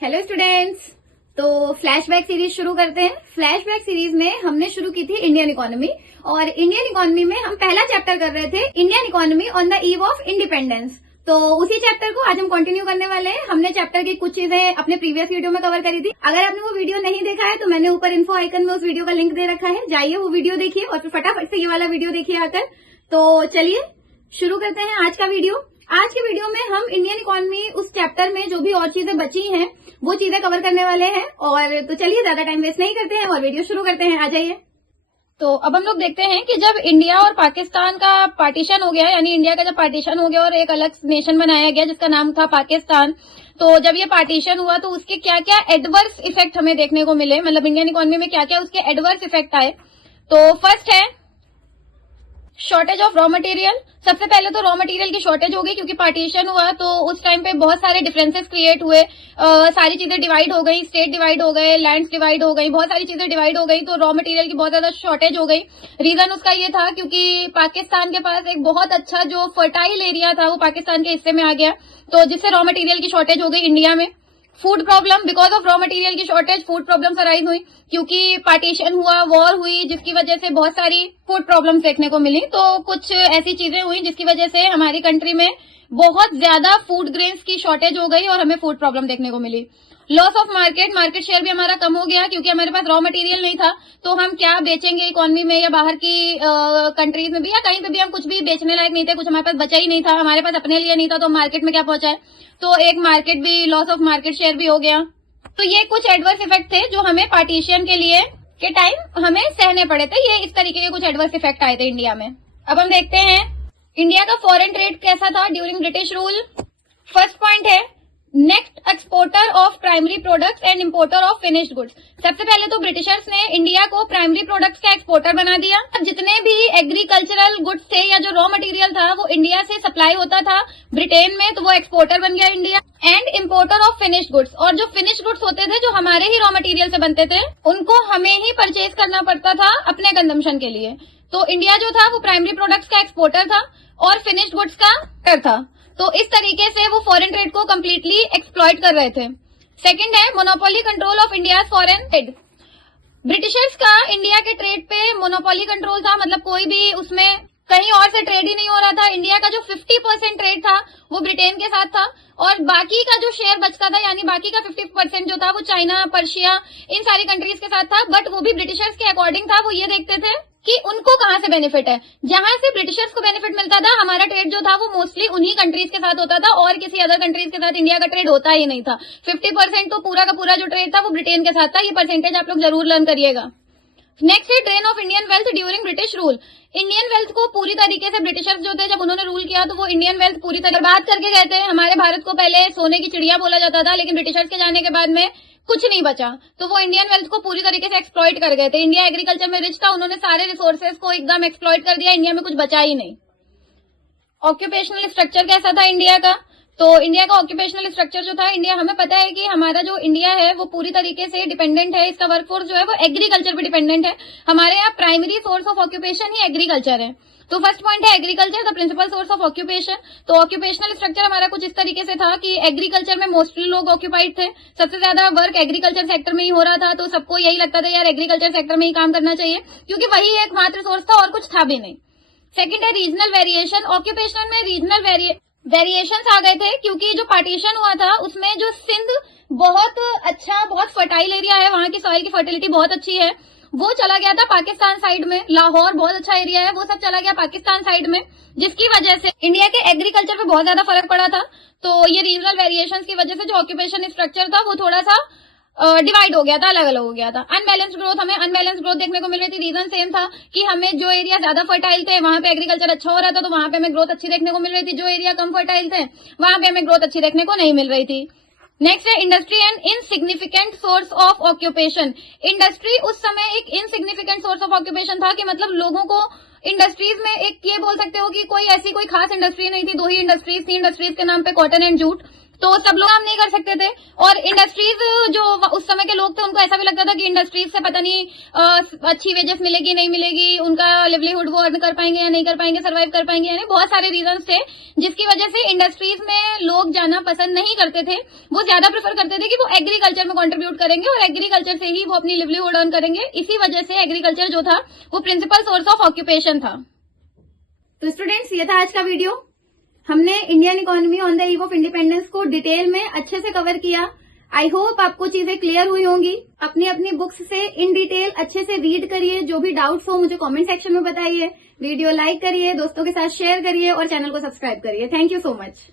Hello students. तो flashback series शुरू करते हैं। फ्लैशबैक सीरीज में हमने शुरू की थी इंडियन इकोनॉमी, और इंडियन इकोनॉमी में हम पहला चैप्टर कर रहे थे Indian economy on the eve of independence. तो उसी चैप्टर को आज हम कंटिन्यू करने वाले हैं। हमने चैप्टर की कुछ चीजें अपने प्रीवियस वीडियो में कवर करी थी। अगर आपने वो वीडियो नहीं देखा है तो मैंने ऊपर इन्फो आइकन में उस वीडियो का लिंक दे रखा है, जाइए वो वीडियो देखिए और फिर फटाफट से ये वाला वीडियो देखिए आकर। तो चलिए शुरू करते हैं आज का वीडियो। आज के वीडियो में हम इंडियन इकोनॉमी उस चैप्टर में जो भी और चीजें बची हैं वो चीजें कवर करने वाले हैं। और तो चलिए ज्यादा टाइम वेस्ट नहीं करते हैं और वीडियो शुरू करते हैं। आ जाइए। तो अब हम लोग देखते हैं कि जब इंडिया और पाकिस्तान का पार्टीशन हो गया, यानी इंडिया का जब पार्टीशन हो गया और एक अलग नेशन बनाया गया जिसका नाम था पाकिस्तान, तो जब ये पार्टीशन हुआ तो उसके क्या क्या एडवर्स इफेक्ट हमें देखने को मिले, मतलब इंडियन इकोनॉमी में क्या क्या उसके एडवर्स इफेक्ट आए। तो फर्स्ट है शॉर्टेज ऑफ रॉ मटेरियल। सबसे पहले तो रॉ मटेरियल की शॉर्टेज हो गई, क्योंकि पार्टीशन हुआ तो उस टाइम पे बहुत सारे डिफरेंसेस क्रिएट हुए। सारी चीजें डिवाइड हो गई, स्टेट डिवाइड हो गए, लैंड्स डिवाइड हो गई, बहुत सारी चीजें डिवाइड हो गई, तो रॉ मटेरियल की बहुत ज्यादा शॉर्टेज हो गई। रीजन उसका ये था क्योंकि पाकिस्तान के पास एक बहुत अच्छा जो फर्टाइल एरिया था वो पाकिस्तान के हिस्से में आ गया, तो जिससे रॉ मटेरियल की शॉर्टेज हो गई इंडिया में। Food problem, because of raw material की शॉर्टेज फूड प्रॉब्लम्स अराइज हुई, क्योंकि पार्टीशन हुआ, वॉर हुई, जिसकी वजह से बहुत सारी फूड प्रॉब्लम्स देखने को मिली। तो कुछ ऐसी चीजें हुई जिसकी वजह से हमारी कंट्री में बहुत ज्यादा फूड ग्रेन्स की शॉर्टेज हो गई और हमें फूड प्रॉब्लम देखने को मिली। Loss of market, market share भी हमारा कम हो गया, क्योंकि हमारे पास रॉ मटेरियल नहीं था, तो हम क्या बेचेंगे इकोनॉमी में या बाहर की कंट्रीज में भी या कहीं पे भी हम कुछ भी बेचने लायक नहीं थे, कुछ हमारे पास बचा ही नहीं था, हमारे पास अपने लिए नहीं था, तो मार्केट में क्या पहुंचा है, तो एक मार्केट भी, लॉस ऑफ मार्केट शेयर भी हो गया। तो ये कुछ एडवर्स इफेक्ट थे जो हमें पार्टीशन के लिए के टाइम हमें सहने पड़े थे। ये इस तरीके के कुछ एडवर्स इफेक्ट आए थे इंडिया में। अब हम देखते हैं इंडिया का फॉरेन ट्रेड कैसा था during British rule. First point है net exporter of primary products and importer of finished goods. सबसे पहले तो ब्रिटिशर्स ने इंडिया को प्राइमरी प्रोडक्ट्स का एक्सपोर्टर बना दिया। जितने भी एग्रीकल्चरल गुड्स थे या जो रॉ मटेरियल था वो इंडिया से सप्लाई होता था ब्रिटेन में, तो वो एक्सपोर्टर बन गया India. And importer of finished goods, और जो फिनिश्ड गुड्स होते थे जो हमारे ही रॉ मटेरियल से बनते थे उनको हमें ही परचेज करना पड़ता था अपने कंजम्पशन के लिए। तो इंडिया जो था वो प्राइमरी प्रोडक्ट्स का एक्सपोर्टर था और फिनिश्ड गुड्स का एक्सपोर्टर था। तो इस तरीके से वो फॉरेन ट्रेड को कम्प्लीटली एक्सप्लॉइट कर रहे थे। सेकंड है monopoly control of India foreign trade. Britishers का इंडिया के ट्रेड पे मोनोपोली कंट्रोल था, मतलब कोई भी उसमें कहीं और से ट्रेड ही नहीं हो रहा था। इंडिया का जो 50% ट्रेड था वो ब्रिटेन के साथ था, और बाकी का जो शेयर बचता था, यानी बाकी का 50% जो था वो चाइना, पर्शिया, इन सारी कंट्रीज के साथ था। बट वो भी ब्रिटिशर्स के अकॉर्डिंग था, वो ये देखते थे कि उनको कहां से बेनिफिट है। जहां से ब्रिटिशर्स को बेनिफिट मिलता था, हमारा ट्रेड जो था वो मोस्टली उन्हीं कंट्रीज के साथ होता था, और किसी अदर कंट्रीज के साथ इंडिया का ट्रेड होता ही नहीं था। 50% तो पूरा का पूरा जो ट्रेड था वो ब्रिटेन के साथ था। ये परसेंटेज आप लोग जरूर लर्न करिएगा। नेक्स्ट है drain of Indian wealth during British rule. Indian wealth को पूरी तरीके से ब्रिटिशर्स जो थे जब उन्होंने रूल किया तो वो इंडियन वेल्थ पूरी तरह बर्बाद करके गए थे। हमारे भारत को पहले सोने की चिड़िया बोला जाता था, लेकिन ब्रिटिशर्स के जाने के बाद में कुछ नहीं बचा, तो वो इंडियन वेल्थ को पूरी तरीके से एक्सप्लॉइट कर गए थे। इंडिया एग्रीकल्चर में रिच था, उन्होंने सारे रिसोर्सेज को एकदम एक्सप्लॉइट कर दिया, इंडिया में कुछ बचा ही नहीं। ऑक्यूपेशनल स्ट्रक्चर कैसा था इंडिया का, तो इंडिया का ऑक्यूपेशनल स्ट्रक्चर जो था, इंडिया, हमें पता है कि हमारा जो इंडिया है वो पूरी तरीके से डिपेंडेंट है, इसका वर्कफोर्स जो है वो एग्रीकल्चर पे डिपेंडेंट है। हमारे यहाँ प्राइमरी सोर्स ऑफ ऑक्यूपेशन ही एग्रीकल्चर है। तो फर्स्ट पॉइंट है agriculture the principal source of occupation. तो ऑक्यूपेशनल स्ट्रक्चर हमारा कुछ इस तरीके से था कि एग्रीकल्चर में मोस्टली लोग ऑक्यूपाइड थे, सबसे ज्यादा वर्क एग्रीकल्चर सेक्टर में ही हो रहा था, तो सबको यही लगता था यार एग्रीकल्चर सेक्टर में ही काम करना चाहिए, क्योंकि वही एकमात्र सोर्स था और कुछ था भी नहीं। सेकेंड है रीजनल वेरिएशन। ऑक्यूपेशन में रीजनल वेरिएशंस आ गए थे, क्योंकि जो पार्टीशन हुआ था उसमें जो सिंध बहुत अच्छा, बहुत फर्टाइल एरिया है, वहां की सॉइल की फर्टिलिटी बहुत अच्छी है, वो चला गया था पाकिस्तान साइड में। लाहौर बहुत अच्छा एरिया है, वो सब चला गया पाकिस्तान साइड में, जिसकी वजह से इंडिया के एग्रीकल्चर पे बहुत ज्यादा फर्क पड़ा था। तो ये रीजनल वेरिएशंस की वजह से जो ऑक्यूपेशन स्ट्रक्चर था वो थोड़ा सा डिवाइड हो गया था, अलग अलग हो गया था। अनबैलेंस ग्रोथ, हमें अनबैलेंस ग्रोथ देखने को मिल रही थी। रीजन सेम था कि हमें जो एरिया ज्यादा फर्टाइल थे वहां पे एग्रीकल्चर अच्छा हो रहा था, तो वहां पे हमें ग्रोथ अच्छी देखने को मिल रही थी। जो एरिया कम फर्टाइल थे वहां पे हमें ग्रोथ अच्छी देखने को नहीं मिल रही थी। नेक्स्ट है industry and insignificant source of occupation. Industry उस समय एक इनसिग्निफिकेंट सोर्स ऑफ ऑक्यूपेशन था, कि मतलब लोगों को इंडस्ट्रीज में एक ये बोल सकते हो कि कोई ऐसी कोई खास इंडस्ट्री नहीं थी। दो ही इंडस्ट्रीज थी, इंडस्ट्रीज के नाम पे कॉटन एंड जूट। तो सब लोग काम नहीं कर सकते थे। और इंडस्ट्रीज जो उस समय के लोग थे उनको ऐसा भी लगता था कि इंडस्ट्रीज से पता नहीं अच्छी वेजेस मिलेगी नहीं मिलेगी, उनका लिवलीहुड वो अर्न कर पाएंगे या नहीं कर पाएंगे, सर्वाइव कर पाएंगे या नहीं, बहुत सारे रीजन थे जिसकी वजह से इंडस्ट्रीज में लोग जाना पसंद नहीं करते थे। वो ज्यादा प्रेफर करते थे कि वो एग्रीकल्चर में कॉन्ट्रीब्यूट करेंगे और एग्रीकल्चर से ही वो अपनी लिवलीहुड अर्न करेंगे। इसी वजह से एग्रीकल्चर जो था वो प्रिंसिपल सोर्स ऑफ ऑक्यूपेशन था। तो स्टूडेंट्स, ये था आज का वीडियो। हमने Indian economy on the eve of independence को डिटेल में अच्छे से कवर किया। आई होप आपको चीजें क्लियर हुई होंगी। अपनी अपनी बुक्स से इन डिटेल अच्छे से रीड करिए। जो भी डाउट्स हो मुझे कमेंट सेक्शन में बताइए। वीडियो लाइक करिए, दोस्तों के साथ शेयर करिए और चैनल को सब्सक्राइब करिए। Thank you so much.